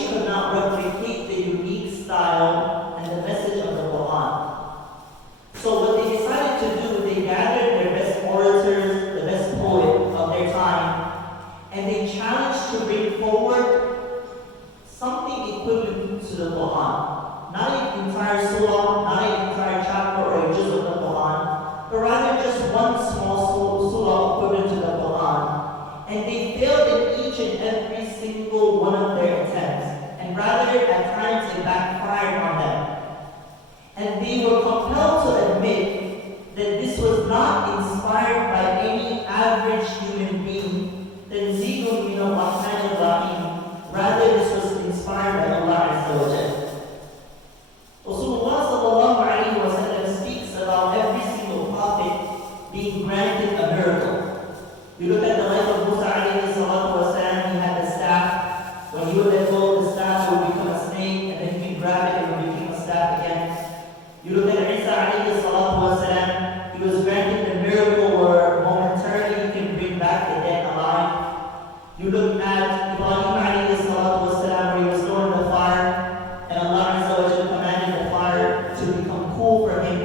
they could not replicate the unique style and the message of the Quran. So what they decided to do, they gathered their best orators, the best poet of their time, and they challenged to bring forward something equivalent to the Quran. Not an entire surah, not an entire chapter or a juz of the Quran, but rather just one small surah equivalent to the Quran. And they failed in each and every single one of their attempts, and rather at times it backfired on them. And they were compelled to admit that this was not inspired by any average human being, tanzilun min ar-Rahman ar-Rahim. Rather, this was inspired by Allah Azza wa Jalla. Rasulullah sallallahu alayhi wa sallam speaks about every single prophet being granted a miracle. You look at the life of Musa alayhi salatu wa salam, he had the staff. When he would let go of the staff, it would become a snake, and then he would grab it and it would become a staff again. You look at Isa alayhi salatu wa salam, he was granted the miracle where momentarily he can bring back the dead alive. You look at Ibrahim alayhi salatu wa salam, where he was thrown in the fire, and Allah Azza wa Jalla commanded the fire to become cool for him,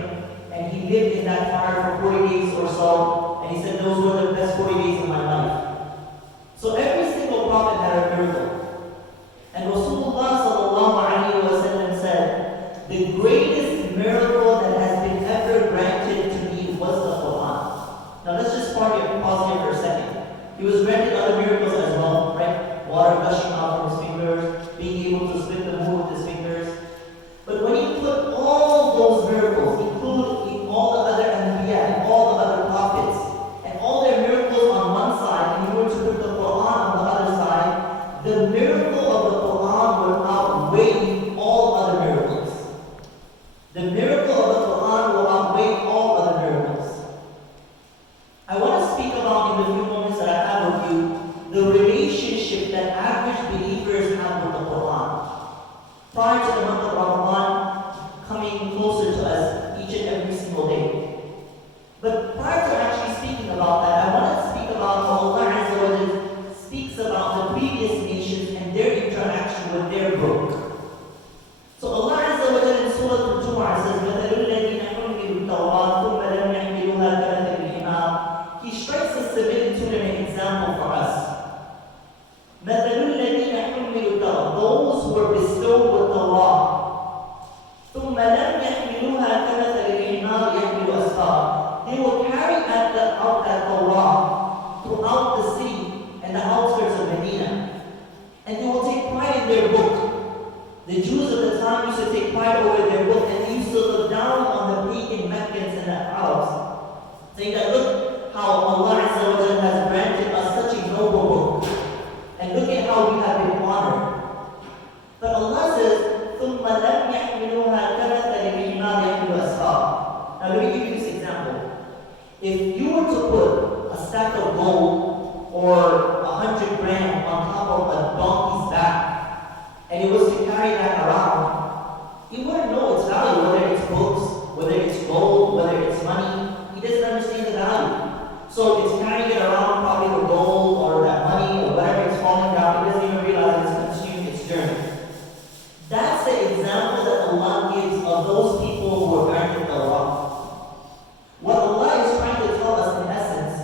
and he lived in that fire for 40 days or so, and he said, those were the best 40 days of my life. So every single prophet had a miracle. And Rasulullah sallallahu alayhi wa sallam said, the greatest miracle that has been ever granted to me was the Quran. Now let's just pause here for a second. He was granted other miracles as well, right? Water gushing out from his fingers, being able to split the moon with his fingers. But when he put all those miracles, including all the other Anbiya and all the other prophets, and all their miracles on one side, and you were to put the Quran on the other side, the miracle of the Quran would outweigh all other miracles. The miracle of the Quran will outweigh all other miracles. I want to speak about, in the few moments that I have with you, the relationship that average believers have with the Quran. Prior to the month of Ramadan coming closer to us each and every single day. But prior to actually speaking about that, I want to speak about how Allah Azza wa Jalla speaks about the previous nations and their interaction with their book. So Allah Azza wa Jalla in Surah Al-Jumu'ah says, مَثَلُ الَّذِينَ حُمِّلُوا التَّوْرَاةَ ثُمَّ لَمْ يَحْمِلُوهَا كَمَثَلِ الْحِمَارِ. He strikes a similitude and an example for us. مَثَلُ الَّذِينَ حُمِّلُوا التَّوْرَاةَ, those who were bestowed with Torah. ثُمَّ لَمْ يَحْمِلُوهَا كَمَثَلِ الْحِمَارِ يَحْمِلُ أَسْفَارًا. They will carry out that Torah throughout the city and the outskirts of Medina. And they will take pride in their book. The Jews of the time used to take pride over their book, and they used to look down on the pagan Meccans and the Arabs, saying that look how Allah Azza wa Jalla has granted us such a noble book, and look at how we have been honored. But Allah says, ثُمَّ لَمْ يَحْمِلُوهَا كَمَثَلِ الْحِمَارِ يَحْمِلُ أَسْفَارًا. Now let me give you this example. If you were to put a stack of gold or 100 grand on top of a donkey's back, and it was to carry that around, he wouldn't know its value, whether it's books, whether it's gold, whether it's money. He doesn't understand the value. So it's carrying it around, probably the gold or that money or whatever it's falling down. He doesn't even realize it's consumed its journey. That's the example that Allah gives of those people who are granted the law. What Allah is trying to tell us in essence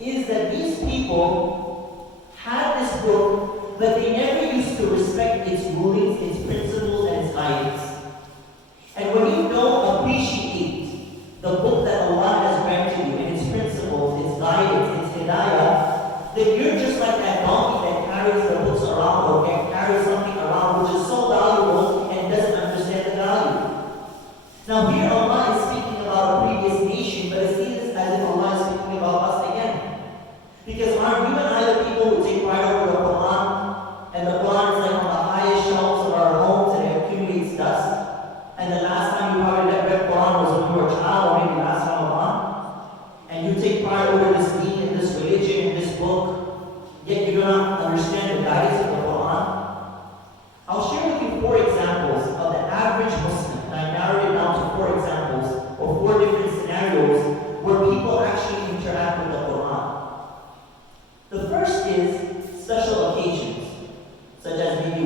is that these people had this book, but they never used to respect its rulings, its principles, and its guidance. And when you don't appreciate the book that Allah has granted you and its principles, its guidance, its hidayah, then you're just like that donkey that carries the books around or can carry something around which is so valuable and doesn't understand the value. Now here Allah is speaking about a previous nation, but it seems as if Allah is speaking about us again. Because aren't you and I the people who take pride over the Quran, and the Quran is like on the highest shelves of our homes and it accumulates dust?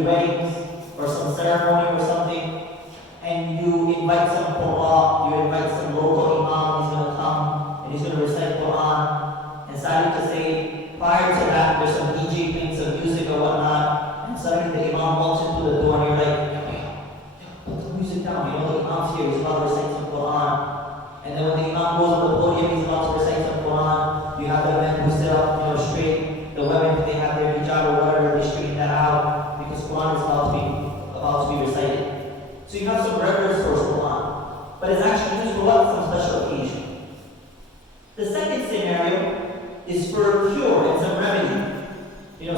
weddings or some ceremony or something, and you invite some Qur'an, you invite some local imam, he's going to come and he's going to recite Qur'an. And sadly to say, prior to that, there's some DJ playing some music or whatnot, and suddenly the imam walks into the door and you're like, put the music down, you know, the imam's here, he's about to recite some Qur'an. And then when the imam goes on the podium, he's about to recite some Quran. You have the men who sit up, straight. The women, they have their hijab or whatever, they straighten that out because Quran is about to be recited. So you have some reverence for Quran, but it's actually used for what? Some special occasion. The second scenario is for a cure and some remedy.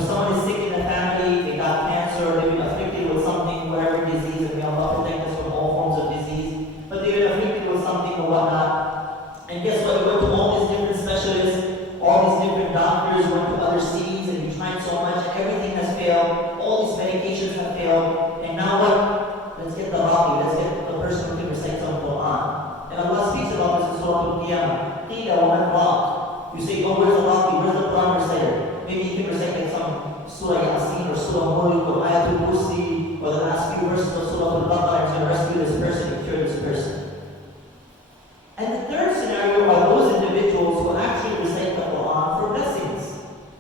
Someone is sick in the family, they got cancer, they've been afflicted with something, whatever disease, and may Allah protect us from all forms of disease. But they've been afflicted with something or whatnot. And guess what? You went to all these different specialists, all these different doctors, went to other cities, and you tried so much, everything has failed, all these medications have failed, and now what? Let's get the rawi, let's get the person who can recite some Quran. And Allah speaks about this in Surah Al-Qiyamah. Qila wa man raq. You say, oh, where's the rawi, where's the Quran reciter? Maybe you can recite like some Surah Yasin or Surah Mulk or Ayatul Kursi or the last few verses of Surah Al-Baqarah to rescue this person and cure this person. And the third scenario are those individuals who actually recite the Quran for blessings.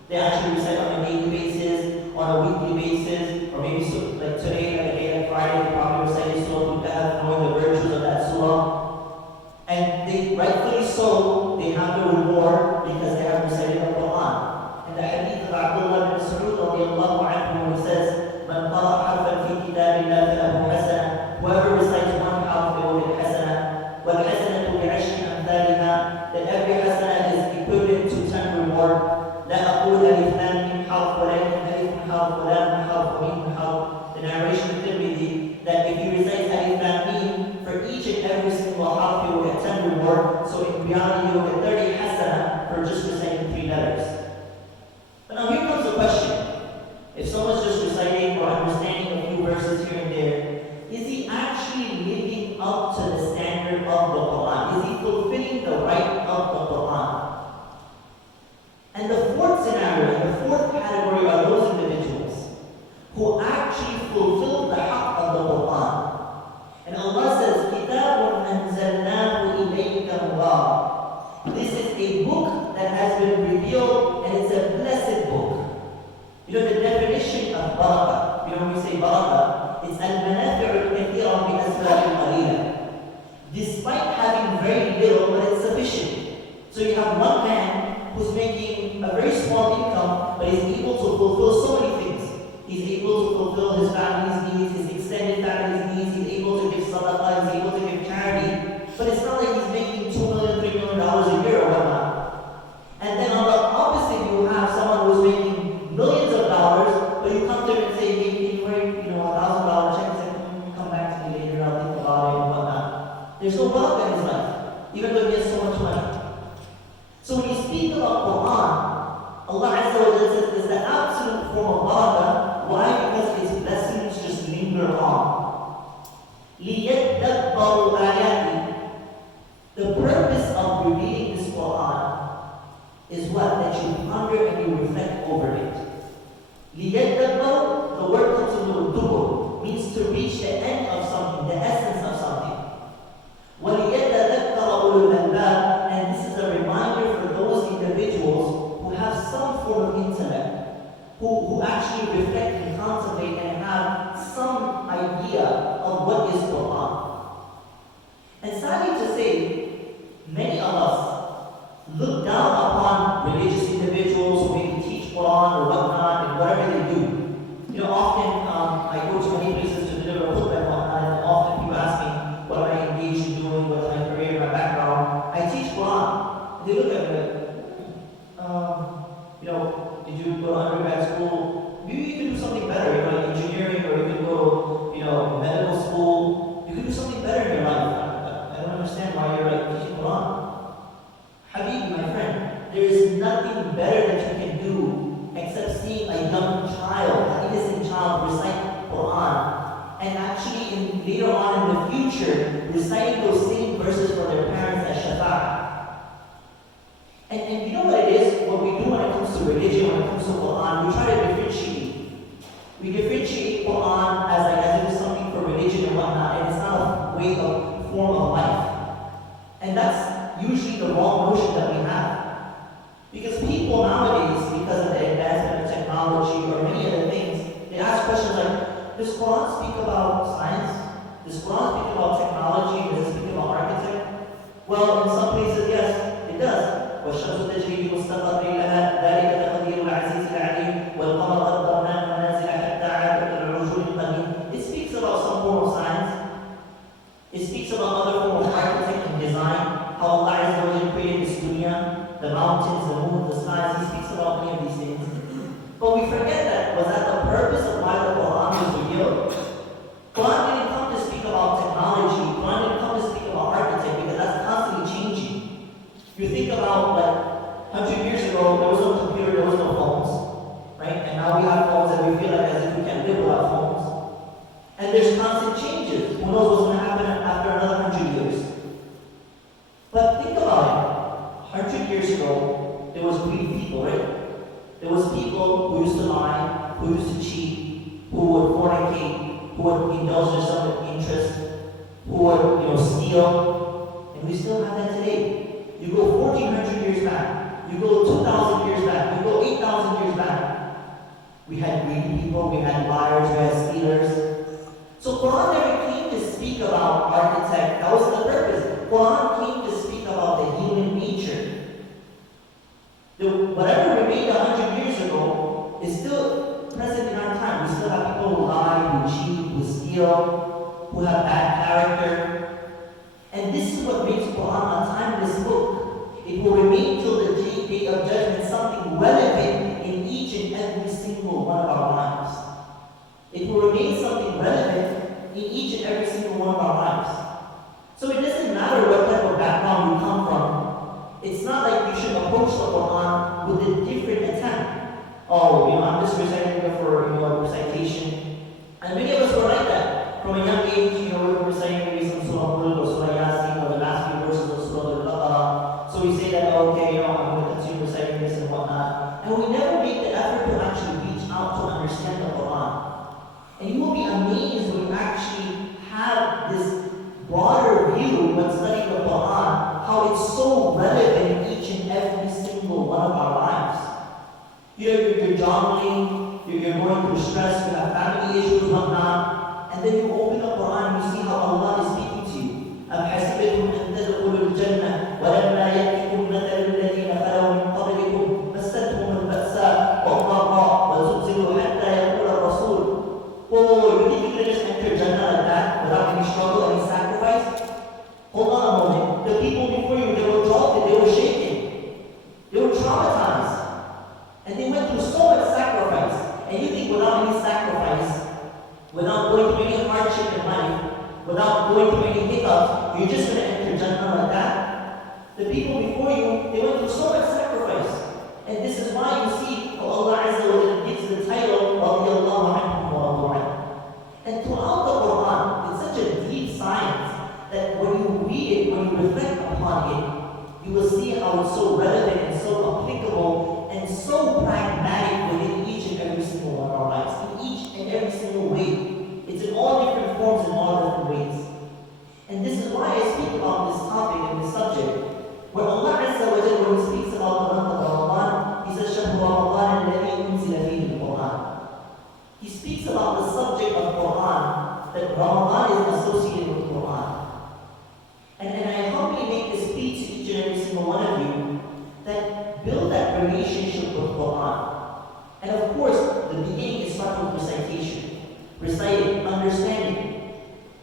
They actually recite on a daily basis, on a weekly basis, or maybe like today, like a day like Friday, they probably recite Surah Al-Kahf, knowing the virtues of that surah. And they rightfully so, they have the reward because they have recited the Quran. In the hadith of Abdullah bin Mas'ud radiallahu anhu, he says, "Man qara harfan fi kitabillah falahu hasana." Whoever recites one harf, they will get hasana. Wal hasanatu bi'ashri amthaliha. That every hasana is equivalent to 10 reward. La aqul alif lam mim harf wa lakin alif harf wa lam harf wa mim harf. The narration of Tirmidhi that if you recite alif lam mim for each and every single harf, you will get 10 reward. So in reality, you will get 30 hasana for just reciting 3 letters. But now here comes the question. If someone's just reciting or understanding a few verses here and there, is he actually living up to the standard of the Quran? Is he fulfilling the right of the Quran? And the fourth scenario, and the fourth category are those individuals who actually fulfill the haqq of the Quran. And Allah says, كِتَابٌ أَنزَلْنَاهُ إِلَيْكَ مُبَارَكٌ. This is a book that has been revealed, and it's a blessed book. The definition of barakah, when we say barakah, it's al-manafi'u al-kathira bi asbab al-qalila. Despite having very little, but it's sufficient. So you have one man who's making a very small income, but he's able to fulfill so many things. He's able to fulfill his family's needs, his extended family's needs, he's able to give sadaqah, he's able to give charity. But it's not like he's making $2 million, $3 million a year or whatnot. And then on the opposite, you have someone who's making millions of dollars, but you come to him and say, hey, can you write, $1,000 check? He said, come back to me later, I'll think about it and whatnot. There's no wealth in his life, even though he has so much money. So when you speak about Quran, Allah Azza wa Jalla says it's the absolute form of barakah. Why? Because its blessings just linger on. لِيَدَّبَّرُوا آيَاتِهِ. The purpose of reading this Quran is what? That you ponder and you reflect over it. لِيَدَّبَّرُوا, the word comes from the dubur, means to reach the end of something, the essence of something. وَلِيَتَذَكَّرَ أُولُو الْأَلْبَابِ, and this is a reminder for those individuals who have some form of intellect, who actually reflect and contemplate and have some idea of what is Quran. And sadly to say, many of us look down upon religious individuals who maybe teach Quran or whatnot and whatever they do. Often I go to many places to deliver a khutbah and whatnot, and often people ask me, what am I engaged in doing, what's my career, my background. I teach Quran. They look at me like, did you go to undergrad school? Maybe you could do something better, like engineering, or you could go to, medical school. You could do something better in your life. I don't understand why you're teaching Quran. Habib, my friend, there is nothing better that you can do except seeing a young child, an innocent child, recite Quran, and actually later on in the future, reciting those same verses for their parents as shafa'ah. And you know what it is? What we do when it comes to religion, when it comes to Quran, we try to differentiate. We differentiate Quran way of form of life. And that's usually the wrong notion that we have. Because people nowadays, because of the advancement of technology or many other things, they ask questions like, does Quran speak about science? Does Quran speak about technology? Does it speak about architecture? Well, in some places, yes, it does. والشمس تجري لمستقر لها ذلك تقدير العزيز العليم والقمر قدرناه منازل حتى عاد كالعرجون القديم. It speaks about some form of science. It speaks about other form of architecture and design. How Allah Azza wa Jalla created this dunya, the mountains, the moon, the stars. He speaks about many of these things. But we forget that was that the purpose of why the Quran was revealed. Quran didn't come to speak about technology. Quran didn't come to speak about architecture because that's constantly changing. You think about like 100 years ago, there was no computer, there was no phones, right? And now we have phones and we feel like as if we can't live without phones. And there's constant changes. Who knows what's going to happen after another 100 years? But think about it. 100 years ago, there was greedy people, right? There was people who used to lie, who used to cheat, who would fornicate, who would indulge in some interest, who would, steal. And we still have that today. You go 1,400 years back, you go 2,000 years back, you go 8,000 years back. We had greedy people, we had liars, we had stealers. So Quran never came to speak about architect. That was the purpose. Quran came to speak about the human nature. Whatever remained 100 years ago is still present in our time. We still have people who lie, who cheat, who steal, who have bad character. And this is what makes Quran a timeless book. It will remain till the day of judgment something relevant in each and every single one of our lives. It will remain something relevant in each and every single one of our lives. So it doesn't matter what type of background you come from. It's not like you should approach the Quran with a different attempt. Oh, I'm just reciting it for recitation. And many of us were like that. From a young age, we were reciting maybe some Surah Mulk or Surah Yasin or the last few verses of Surah Al-Baqarah. So we say that, okay, I'm going to continue reciting this and whatnot. And we never make the effort to actually reach out to understand the Quran. And you will be amazed when you actually have this broader view when studying the Quran, how it's so relevant in each and every single one of our lives. You're juggling, you're going through stress, you have family issues, whatnot. And then you open the Quran and you see how Allah is speaking to you. أَمْ حَسِبْتُمْ أَنْ تَدْخُلُوا الْجَنَّةَ وَلَمَّا يَأْتِكُمْ مَثَلُ الَّذِينَ خَلَوْا مِنْ قَبْلِكُمْ مَسَّتْهُمُ الْبَأْسَاءُ وَالضَّرَّاءُ وَزُلْزِلُوا حَتَّى يَقُولَ الرَّسُولُ. Oh, you think you can just enter Jannah like that without any struggle, any sacrifice? Hold on a moment. The people before you, they were jolted, they were shaken. They were traumatized. And they went through so much sacrifice. And you think without any sacrifice, without going through any hardship in life, without going through any hiccups, you're just going to enter Jannah like that? The people before you, they went through so much sacrifice. And this is why you see how Allah Azza wa Jalla gives the title, رَضِيَ anhum wa radu anhu. And throughout the Quran, it's such a deep science that when you read it, when you reflect upon it, you will see how it's so relevant and so applicable and so pragmatic within each and every single one of our lives, in each and every single way. It's in all different forms and all different ways. And this is why I speak about this topic and this subject, where Allah Azza wa Jalla, when He speaks about the month of Ramadan, He says, شَهْرُ رَمَضَانَ الَّذِي أُنزِلَ فِيهِ الْقُرْآنُ. He speaks about the subject of Quran, that Ramadan is associated with Quran. And I humbly make this plea to each and every single one of you, that build that relationship with Quran. And of course, the beginning is start with recitation. Reciting, understanding.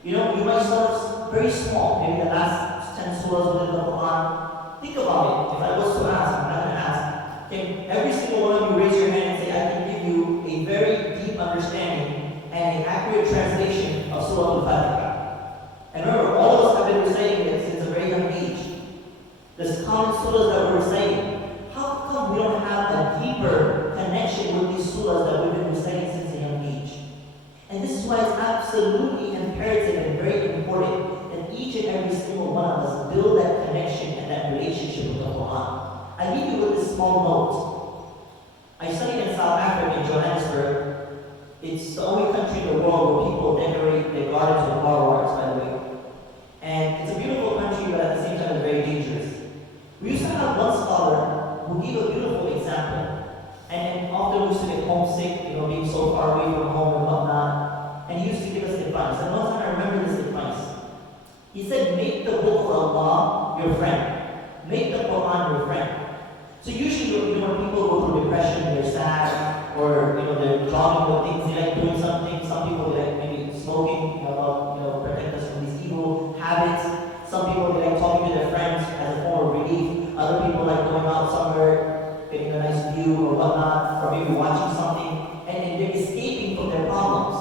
You might start very small, maybe the last 10 surahs within the Quran. Think about it. If I was to ask, I'm not going to ask. Okay, every single one of you raise your hand and say, I can give you a very deep understanding and an accurate translation of Surah Al-Fatiha. And remember, all of us have been reciting it since a very young age. There's common surahs that we're reciting. How come we don't have a deeper connection with these surahs that we've been reciting since a young age? And this is why it's absolutely imperative and very important that each and every single one of us build that connection and that relationship with the Quran. I leave you with this small note. I studied in South Africa, in Johannesburg. It's the only country in the world where people decorate their gardens with flower arts, by the way. have one scholar who gave a beautiful example. And often we used to get homesick, being so far away from home and whatnot. And he used to give us advice. And one time I remember this advice. He said, make the book of Allah your friend. Make the Quran your friend. So usually, when people go through depression, they're sad, or they're drawing with things, they like doing something. Some people they like maybe smoking, protect us from these evil habits. Some people they like talking to their friends as a form of relief. Other people like going out somewhere, getting a nice view or whatnot, or maybe watching something, and they're escaping from their problems.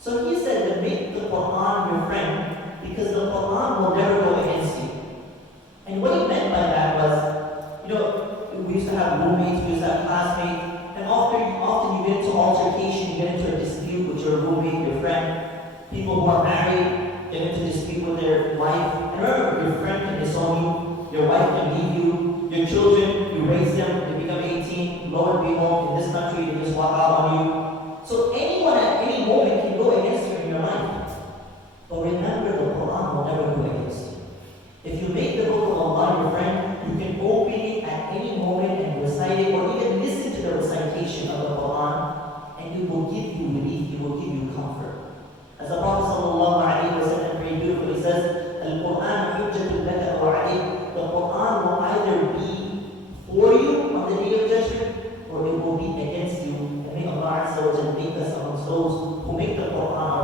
So he said to make the Quran your friend, because the Quran will never go against you. And what he meant by that was, we used to have roommates, we used to have classmates, and often you get into altercation, you get into a dispute with your roommate, your friend. People who are married get into a dispute with their wife. And remember, your friend can disown you, your wife can leave you, your children, you raise them, they become 18, lo and behold, in this country, they just walk out on you. So anyone at any moment can go against you in your life. But remember, the Quran will never go against you. If you make the book of Allah your friend, you can open it at any moment and recite it, or even listen to the recitation of the Quran, and it will give you relief, it will give you comfort. As the Prophet ﷺ very beautifully says, Al-Quran hujjatul laka aw alayk. The Quran will either be for you on the day of judgment, or it will be against you. And may Allah Azza wa Jalla make us amongst those who make the Quran